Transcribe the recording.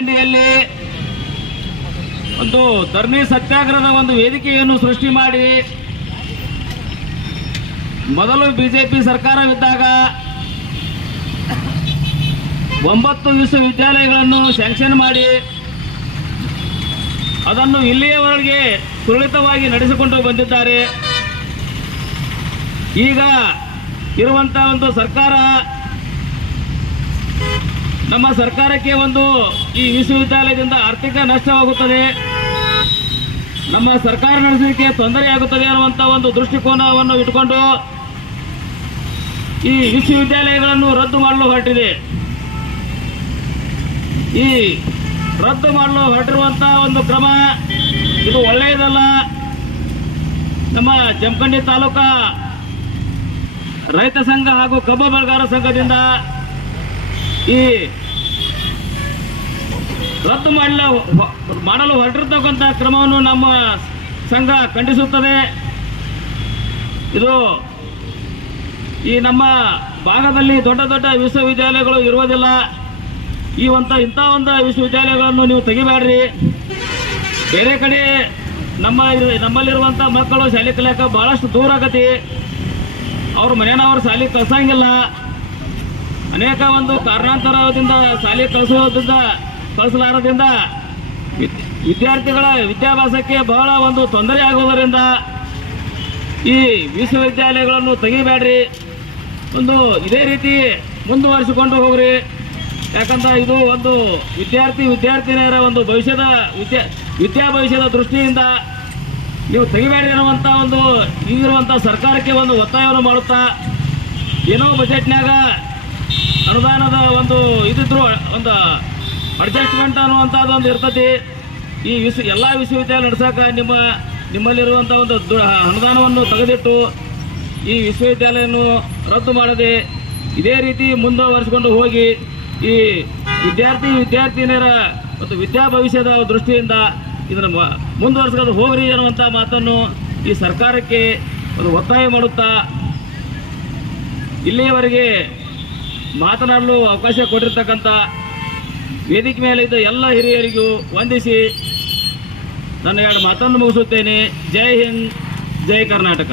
ಯಲ್ಲಿ ಒಂದು ಧರಣಿ ಸತ್ಯಾಗ್ರಹದ ಒಂದು ವೇದಿಕೆಯನ್ನು ಸೃಷ್ಟಿ ಮಾಡಿ ಮೊದಲು ಬಿಜೆಪಿ ಸರ್ಕಾರವಿದ್ದಾಗ 9 ವಿಶ್ವವಿದ್ಯಾಲಯಗಳನ್ನು ಸ್ಯಾಂಕ್ಷನ್ ಮಾಡಿ ಅದನ್ನು ಇಲ್ಲಿಯವರೆಗೆ ಸುರಳಿತವಾಗಿ ನಡೆಸಿಕೊಂಡು ಬಂದಿದ್ದಾರೆ. ಈಗ ಇರುವಂತಹ ಒಂದು ಸರ್ಕಾರ ನಮ್ಮ ಸರ್ಕಾರಕ್ಕೆ ಒಂದು ಈ ವಿಶ್ವವಿದ್ಯಾಲಯದಿಂದ ಆರ್ಥಿಕ ನಷ್ಟವಾಗುತ್ತದೆ, ನಮ್ಮ ಸರ್ಕಾರ ನಡೆಸಲಿಕ್ಕೆ ತೊಂದರೆಯಾಗುತ್ತದೆ ಅನ್ನುವಂಥ ಒಂದು ದೃಷ್ಟಿಕೋನವನ್ನು ಇಟ್ಟುಕೊಂಡು ಈ ವಿಶ್ವವಿದ್ಯಾಲಯಗಳನ್ನು ರದ್ದು ಮಾಡಲು ಹೊರಟಿದೆ. ಈ ರದ್ದು ಮಾಡಲು ಹೊರಟಿರುವಂತಹ ಒಂದು ಕ್ರಮ ಇದು ಒಳ್ಳೆಯದಲ್ಲ. ನಮ್ಮ ಜಮಖಂಡಿ ತಾಲೂಕಾ ರೈತ ಸಂಘ ಹಾಗೂ ಕಬ್ಬು ಬೆಳೆಗಾರರ ಸಂಘದಿಂದ ಈ ರದ್ದು ಮಾಡಲು ಹೊರಟಿರ್ತಕ್ಕಂಥ ಕ್ರಮವನ್ನು ನಮ್ಮ ಸಂಘ ಖಂಡಿಸುತ್ತದೆ. ಇದು ಈ ನಮ್ಮ ಭಾಗದಲ್ಲಿ ದೊಡ್ಡ ದೊಡ್ಡ ವಿಶ್ವವಿದ್ಯಾಲಯಗಳು ಇರುವುದಿಲ್ಲ. ಇಂಥ ಒಂದು ವಿಶ್ವವಿದ್ಯಾಲಯಗಳನ್ನು ನೀವು ತೆಗಿಬೇಡ್ರಿ. ಬೇರೆ ಕಡೆ ನಮ್ಮಲ್ಲಿರುವಂಥ ಮಕ್ಕಳು ಶಾಲೆ ಕಲಿಯಕ್ಕೆ ಭಾಳಷ್ಟು ದೂರ ಆಗತಿ. ಅವ್ರ ಮನೆಯವರು ಶಾಲೆ ಕಳ್ಸಂಗಿಲ್ಲ. ಅನೇಕ ಒಂದು ಕಾರಣಾಂತರದಿಂದ ಶಾಲೆ ಕಳಿಸಲಾರದಿಂದ ವಿದ್ಯಾರ್ಥಿಗಳ ವಿದ್ಯಾಭ್ಯಾಸಕ್ಕೆ ಬಹಳ ಒಂದು ತೊಂದರೆ ಆಗುವುದರಿಂದ ಈ ವಿಶ್ವವಿದ್ಯಾಲಯಗಳನ್ನು ತೆಗಿಬೇಡ್ರಿ. ಇದೇ ರೀತಿ ಮುಂದುವರಿಸಿಕೊಂಡು ಹೋಗ್ರಿ. ಯಾಕಂದ್ರೆ ಇದು ಒಂದು ವಿದ್ಯಾರ್ಥಿನಿಯರ ಒಂದು ವಿದ್ಯಾ ಭವಿಷ್ಯದ ದೃಷ್ಟಿಯಿಂದ ನೀವು ತೆಗಿಬೇಡ್ರಿ ಅನ್ನುವಂಥ ಒಂದು ಈಗಿರುವಂಥ ಸರ್ಕಾರಕ್ಕೆ ಒಂದು ಒತ್ತಾಯವನ್ನು ಮಾಡುತ್ತಾ ಏನೋ ಬಜೆಟ್ನಾಗ ಅನುದಾನದ ಒಂದು ಇದಿದ್ರು ಒಂದು ಅಡ್ಜಸ್ಟ್ಮೆಂಟ್ ಅನ್ನುವಂಥದ್ದು ಒಂದು ಇರ್ತತಿ. ಈ ಎಲ್ಲ ವಿಶ್ವವಿದ್ಯಾಲಯ ನಡೆಸೋಕೆ ನಿಮ್ಮಲ್ಲಿರುವಂಥ ಒಂದು ಅನುದಾನವನ್ನು ತೆಗೆದಿಟ್ಟು ಈ ವಿಶ್ವವಿದ್ಯಾಲಯವನ್ನು ರದ್ದು ಮಾಡದೆ ಇದೇ ರೀತಿ ಮುಂದುವರಿಸಿಕೊಂಡು ಹೋಗಿ ಈ ವಿದ್ಯಾರ್ಥಿನಿಯರ ಮತ್ತು ವಿದ್ಯಾ ಭವಿಷ್ಯದ ದೃಷ್ಟಿಯಿಂದ ಇದನ್ನು ಮುಂದುವರಿಸ್ಕೊಂಡು ಹೋಗ್ರಿ ಅನ್ನುವಂಥ ಮಾತನ್ನು ಈ ಸರ್ಕಾರಕ್ಕೆ ಒಂದು ಒತ್ತಾಯ ಮಾಡುತ್ತಾ ಇಲ್ಲಿಯವರೆಗೆ ಮಾತನಾಡಲು ಅವಕಾಶ ಕೊಟ್ಟಿರ್ತಕ್ಕಂಥ ವೇದಿಕೆ ಮೇಲೆ ಇದ್ದ ಎಲ್ಲ ಹಿರಿಯರಿಗೂ ವಂದಿಸಿ ನನ್ನ 2 ಮಾತನ್ನು ಮುಗಿಸುತ್ತೇನೆ. ಜೈ ಹಿಂದ್, ಜೈ ಕರ್ನಾಟಕ.